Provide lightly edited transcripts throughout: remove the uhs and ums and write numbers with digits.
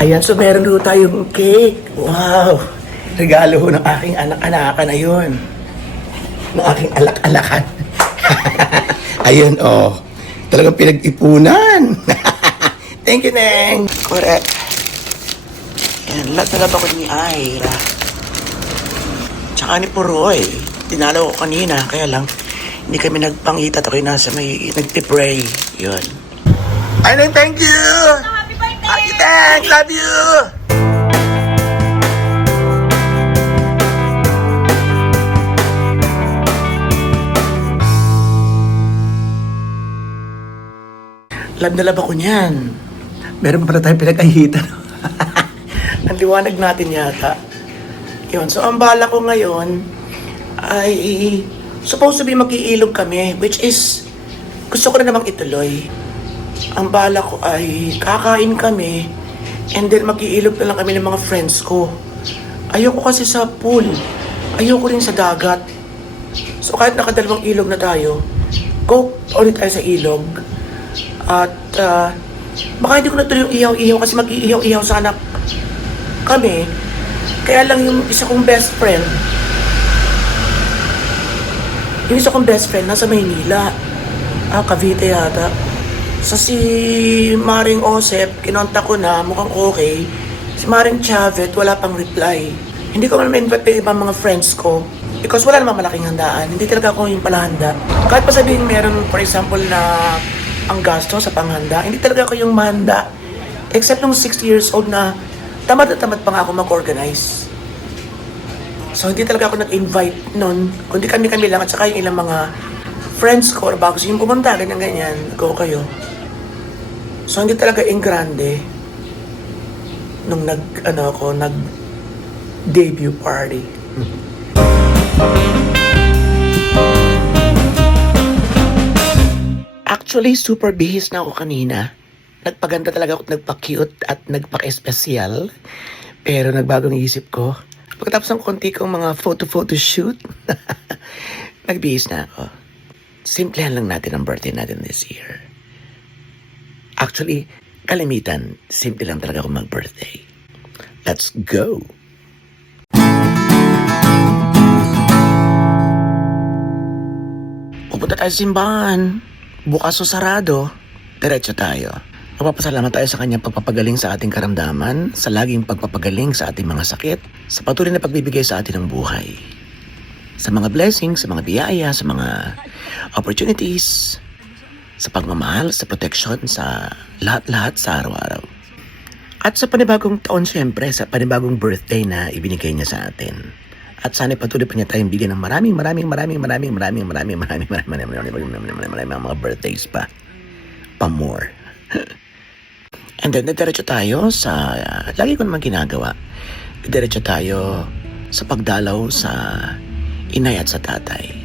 Ayan, so meron ho tayong cake. Wow! Regalo ho ng aking anak-anakan na yun. Ng aking alak-alakan. Ayun, oh. Talagang pinag-ipunan. Thank you, Neng. Correct. Ayan, lahat ako ni Ira. Tsaka ni Puroy. Tinalo ko kanina, kaya lang hindi kami nagpangita at ako'y nasa may nagtipray. Yun. Ay, Neng, thank you! Happy birthday! Ay, thanks! Love you! Love na love ako niyan. Meron pa pala tayong pinag-ahitan. Ang liwanag natin yata. Yun. So, ang bala ko ngayon ay supposed to be mag-iilog kami, which is gusto ko na namang ituloy. Ang bala ko ay kakain kami and then mag-iilog na lang kami ng mga friends ko. Ayoko kasi sa pool. Ayoko rin sa dagat. So, kahit nakadalawang ilog na tayo, go ulit tayo sa ilog. At baka hindi ko na tuloy yung ihaw-ihaw kasi mag-iihaw-ihaw sana kami. Kaya lang yung isa kong best friend, nasa Maynila. Cavite yata. So si Maring Osep, kinontak ko na, mukhang okay. Si Maring Chavet, wala pang reply. Hindi ko man ma-invite yung ibang mga friends ko. Because wala namang malaking handaan. Hindi talaga ako yung palahanda. Kahit pa sabihin meron, for example, na ang gasto sa panghanda, hindi talaga ako yung mahanda. Except nung 60 years old na tamad pa nga ako mag-organize. So hindi talaga ako nag-invite nun, kundi kami lang at saka yung ilang mga friends ko or bago yung pumunta, ganyan, go kayo. So hindi talaga in grande nung nag-debut party. Actually, super bihis na ako kanina. Nagpaganda talaga ako, nagpa-cute at nagpa-espesyal. Pero nagbagong isip ko. Pagkatapos ng konti kong mga photo shoot, nagbihis na ako. Simplehan lang natin ang birthday natin this year. Actually, kalimitan, simple lang talaga ako mag-birthday. Let's go! Pupunta tayo sa simbahan. Bukas o sarado, diretso tayo. Magpapasalamat tayo sa kanyang pagpapagaling sa ating karamdaman, sa laging pagpapagaling sa ating mga sakit, sa patuloy na pagbibigay sa atin ng buhay. Sa mga blessings, sa mga biyaya, sa mga opportunities, sa pagmamahal, sa protection, sa lahat-lahat sa araw-araw. At sa panibagong taon siyempre, sa panibagong birthday na ibinigay niya sa atin. At sana patuloy pa niya tayong bigyan ng maraming mga birthdays pa. Pa-more. And then, diretso tayo sa, lagi ko naman ginagawa, diretso tayo sa pagdalaw sa inay at sa tatay.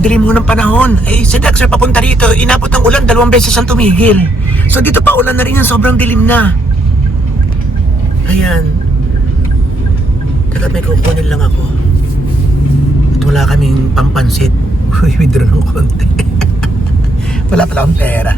Dilim mo ng panahon. Si Dexter papunta rito, inabot ng ulan, 2 beses ang tumigil. So dito pa ulan na rin yan, sobrang dilim na. Ayan. Teka, may kukunin lang ako. At wala kaming pampansit. Withdraw ng konti. Wala pala akong pera.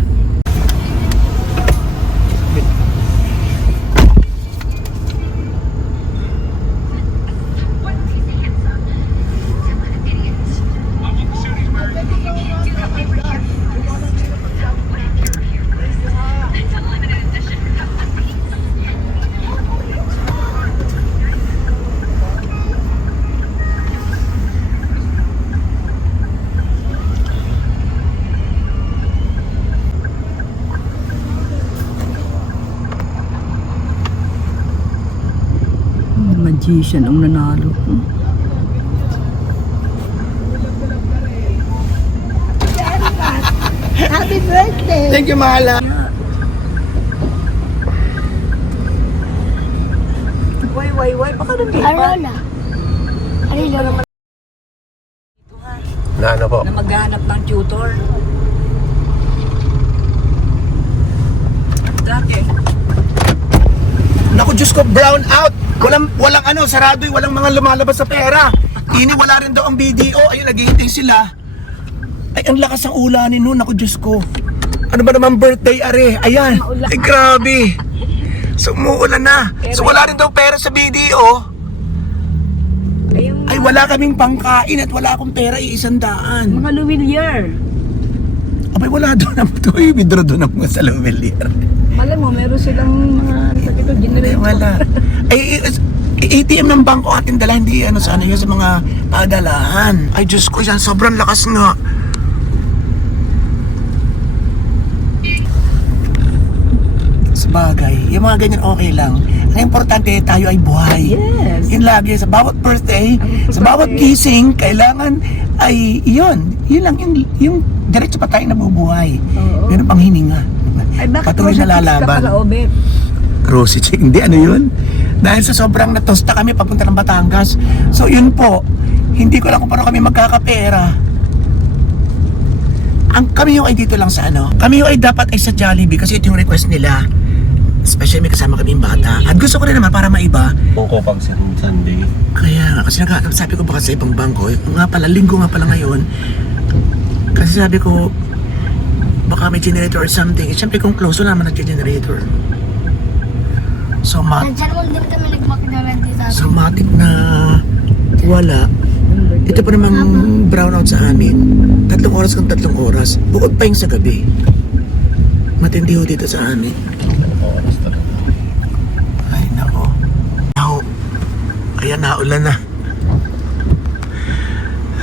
Magician ang nanalo. Happy birthday! Thank you, Mahala. Why, baka nandito. Arola. Arola. Na ano po? Na maghanap ng tutor. Diyos ko, brown out. Walang ano, sarado yung walang mga lumalabas sa pera. Ini, wala rin daw ang BDO. Ayun, naghihintay sila. Ay, ang lakas ng ulanin nun. Ako, Diyos ko. Ano ba naman birthday, are? Ayan. Ay, grabe. So, umuulan na. So, wala rin daw pera sa BDO. Ay, wala kaming pangkain at wala akong pera, 100. Mga lumilyar. Abay, wala doon ang tuwi. Withdraw doon ang mga sa Lumelier. Alam mo, meron silang mga dito, Ay, generator. wala. Ay, ATM ng bangko atin dala, hindi ano sana yun sa mga padalahan. Ay, Diyos ko, yan, sobrang lakas nga. Sabagay, yung mga ganyan okay lang. Ang importante, tayo ay buhay. Yes. Yun lagi, sa bawat birthday, sa bawat gising, kailangan ay yun. Yun lang, yung diretso pa tayo nabubuhay. Oo. Yun ang panghininga. Ay, bakit Patuloy na lalaban. Rosy chick, hindi ano yun? Dahil sa sobrang natosta kami papunta ng Batangas. So yun po, hindi ko lang kung paano kami magkakapera. Kami yung ay dito lang sa ano. Kami yung ay dapat ay sa Jollibee kasi ito yung request nila. Especially may kasama kaming bata. At gusto ko rin naman para maiba. Bongko pag Sunday. Kaya nga, kasi sabi ko baka sa ibang bangko, nga pala, linggo nga pala ngayon. Kasi sabi ko, baka may generator or something. Eh, siyempre kung close, wala naman nag-generator. So, Nandiyan mo din kami nag-McDonald's dito. so matik na wala. Ito pa namang brownout sa amin. 3 oras kang 3 oras. Bukod pa yung sa gabi. Matindi ho dito sa amin. Ay, nako. Nako. Ayan, naulan na.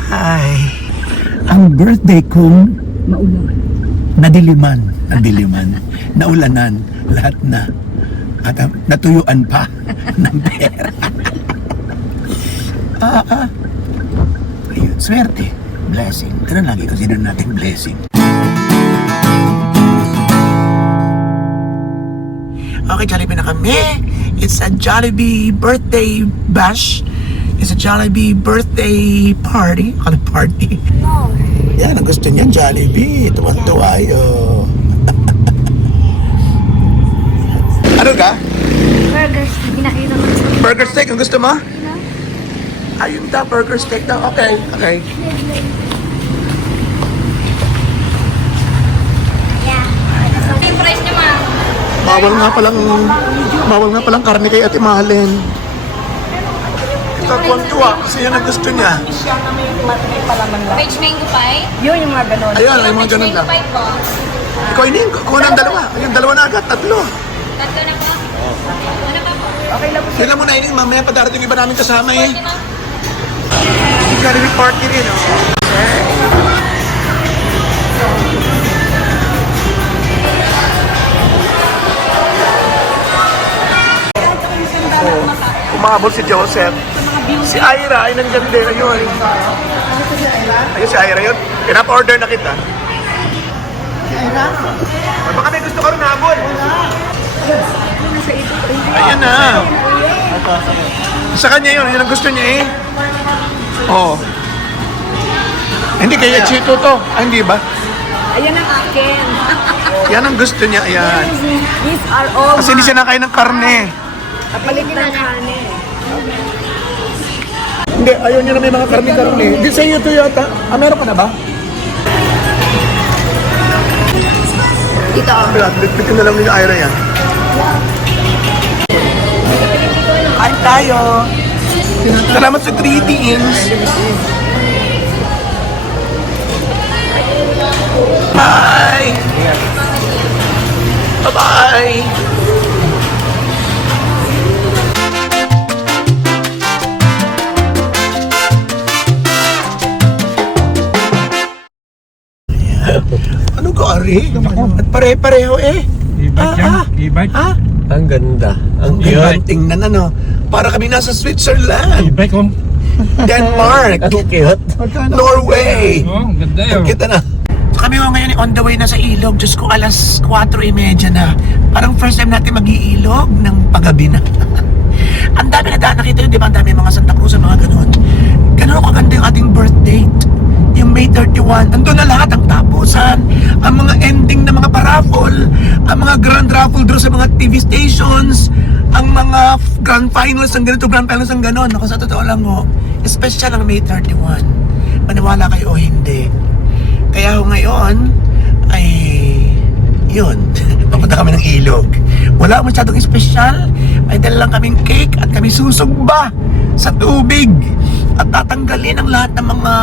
Ay. Ang birthday kong Maulan. nadiliman, naulanan, lahat na. At natuyuan pa ng pera. Ayun, swerte. Blessing. Ganun lagi kasi doon natin blessing. Okay, Jollibee na kami. It's a Jollibee birthday bash. It's a Jollibee birthday party. Ano party? No. Yan, ang gusto niyan, Jollibee. Tuwang-tuwa yun. Ano ka? Burgers. Pinakita mo sa Burger steak, ang gusto mo? Ayun daw, burger steak daw. Okay, okay. yung price niya, ma'am. Bawal nga palang karne kay Ate Mahalin. Ito, tuwang-tuwa kasi yan ang gusto niya. Page mango pie. Yun yung mga ganon. Ayun, ay mga ganun lang. Pie po. Ikaw ini, kuha ng dalawa. Ayun, dalawa na agad, 3. Tatlo na po. Ano pa po? Okay lang po. Kailan mo na ini, mamaya pa darating iba namin kasama eh. Pwede na. Jollibee party rin, oh. Umabot si Joseph. Si Ira ay nandiyan din. Ayun. Ayun si Ira yun. Pinapa-order na kita. Si Ira? Baka may gusto ka rin habol. Ayan na. Sa kanya yun. Yun ang gusto niya eh. Oo. Hindi kaya Chito to. Ah, hindi ba? Ayan ang akin. Yan ang gusto niya. Ayan. These are all Kasi hindi siya nakain ng karne. kapalit ng kanin. Hindi, ayaw niya na may mga karne-karne. Hindi sa iyo to yata. Ah, meron ka na ba? Ito. Bitbitin na lang ni Ira yan. Kain tayo. Salamat sa greetings. Bye! Bye-bye! Ano ka, Ari? At pare-pareho eh. E-bike yan? E-bike? Ah? Ang ganda. Ang Ngayon, tingnan ano. Para kami nasa Switzerland, E-bike oh. Denmark, Ang cute. Norway. Oh, ang ganda yun. Kita na. So kami ngayon on the way na sa ilog. Diyos ko, alas 4:30 na. Parang first time natin mag-iilog ng paggabi na. Ang dami na daan nakita yun, di ba? Ang dami mga Santa Cruz, mga ganun. Ganun kaganda yung ating birth date. Yung May 31, nandun na lahat ang tapusan, ang mga ending na mga paraffol, ang mga grand raffle draw sa mga TV stations, ang mga grand finals ng ganito, grand finals ng ganon. Ako sa totoo lang ho, special ang May 31. Maniwala kayo o hindi. Kaya ho ngayon, ay yun, papunta kami ng ilog. Wala masyadong espesyal, ay dala lang kaming cake at kami susugba sa tubig at tatanggalin ang lahat ng mga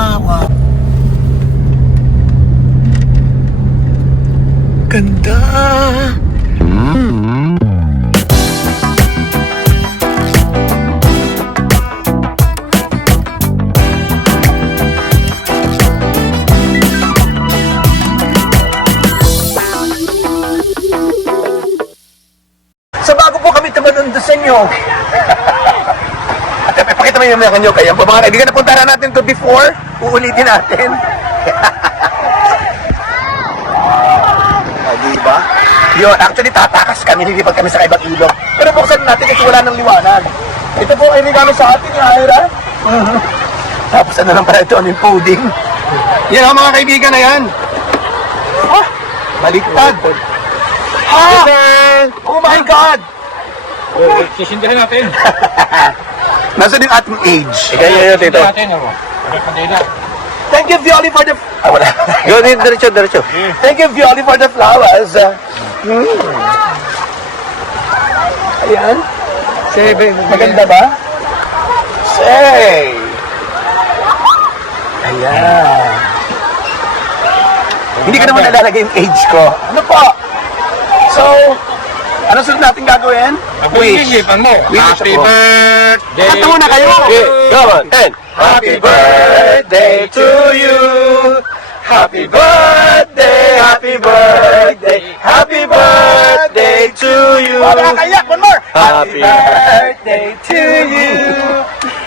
ganda. So bago po kami tumanundo sa inyo, at ipakita mo yung mga kanyo kaya mga kaibigan, napunta na natin to before, uulitin natin. Diba? Yun, actually tatakas kami, nilipad kami sa kaibang ilog. Pero buksan natin kasi wala ng liwanag. Ito po ay regalo sa atin ni Ira. Tapos ano lang pala ito, aming pudding. Yan ang mga kaibigan na yan. Ah, baliktad. Oh my God! Sisindihan natin. Nasaan yung ating age? Ikaw tito. Natin, ako. Thank you, Violi, for the... Ah, wala. Go din, diretso. Thank you, Violi, for the flowers. Ayan. Maganda ba? Say! Ayan. Hindi ka naman nalalagay yung age ko. Ano po? So, ano sunod natin gagawin? Wish. Happy birthday. Kanta muna kayo. Come on. And Happy birthday to you. Happy birthday, happy birthday, happy birthday to you. One more. Happy birthday to you.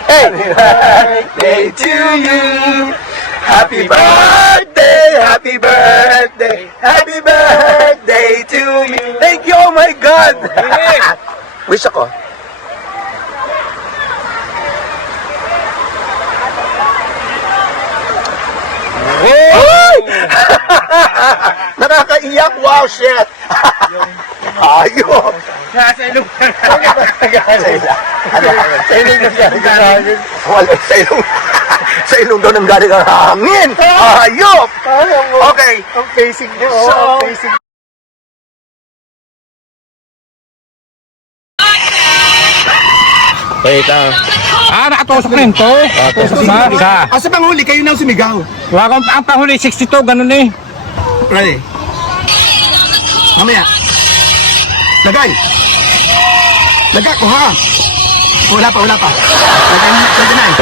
Happy birthday to you. Happy birthday, happy birthday, happy birthday to you. Thank you, oh my God. Wish ako. Nakakaiyak, wow, shit! Ayok! Nasa ilong. Sa ilong daw nang galing ang hangin! Ayok! Okay. Ang facing niyo. So, Wait, nakatusok rin to. Isa. Asa pang huli? Kayo na sumigaw. Wag ang pahuli, 62, ganun eh. Ready? Mamaya. Lagay. Lagay ko ha. Wala pa. Lagay na eh.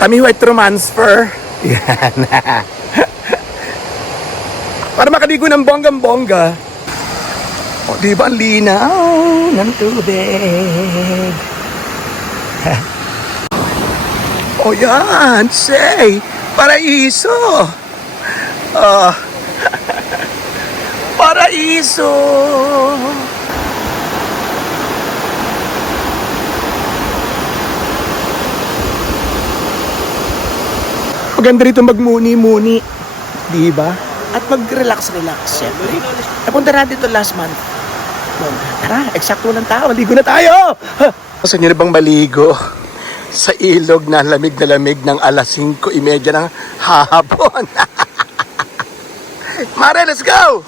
Kami white transfer. Yan. Para makaligo ng bonggang-bongga. O, di ba ang linaw ng tubig? O yan, say, paraiso. Paraiso. Maganda rito magmuni-muni, di ba? At mag-relax, syempre. Napunta natin dito last month. Tara, eksakto ng tao, ligo na tayo! Gusto nyo na bang maligo sa ilog na lamig ng alas 5:30 ng hapon? Mare, let's go!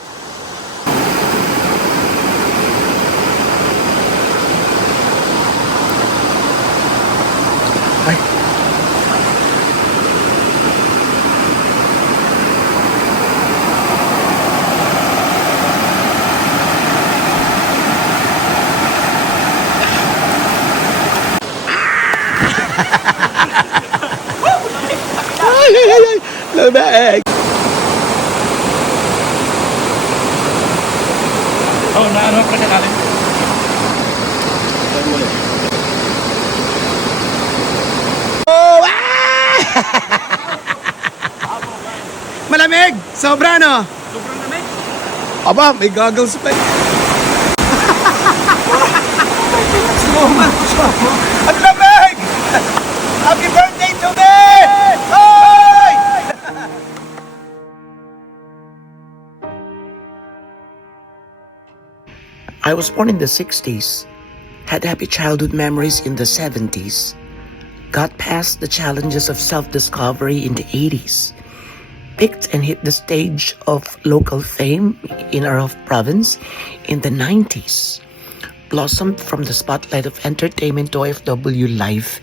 Ay. Lamig! Oh, naano pa rin natin. Oh! Ah! Malamig! Sobra, no? Sobrang lamig. Aba, may goggles pa. Ang lamig! Happy birthday to me! Hoy! I was born in the 60s, had happy childhood memories in the 70s, got past the challenges of self-discovery in the 80s, picked and hit the stage of local fame in our province in the 90s, blossomed from the spotlight of entertainment to OFW life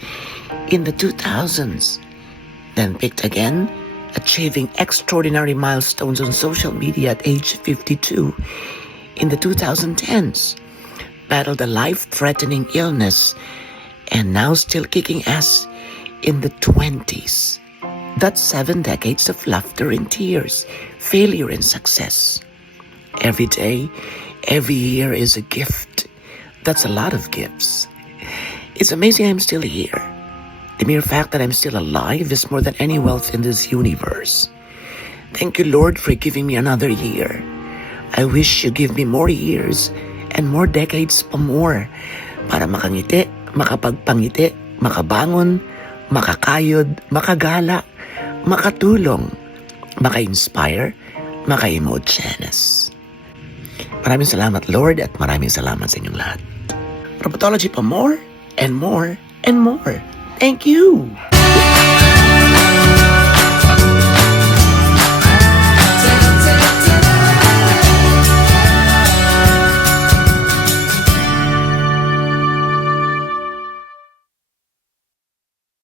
in the 2000s, then picked again, achieving extraordinary milestones on social media at age 52 in the 2010s, battled a life-threatening illness, and now still kicking ass in the 20s. That's 7 decades of laughter and tears, failure and success. Every day, every year is a gift. That's a lot of gifts. It's amazing I'm still here. The mere fact that I'm still alive is more than any wealth in this universe. Thank you, Lord, for giving me another year. I wish you give me more years and more decades pa more para makangiti, makapagpangiti, makabangon, makakayod, makagala, makatulong, maka-inspire, maka-emotiones. Maraming salamat, Lord, at maraming salamat sa inyong lahat. Robotology pa more and more and more. Thank you!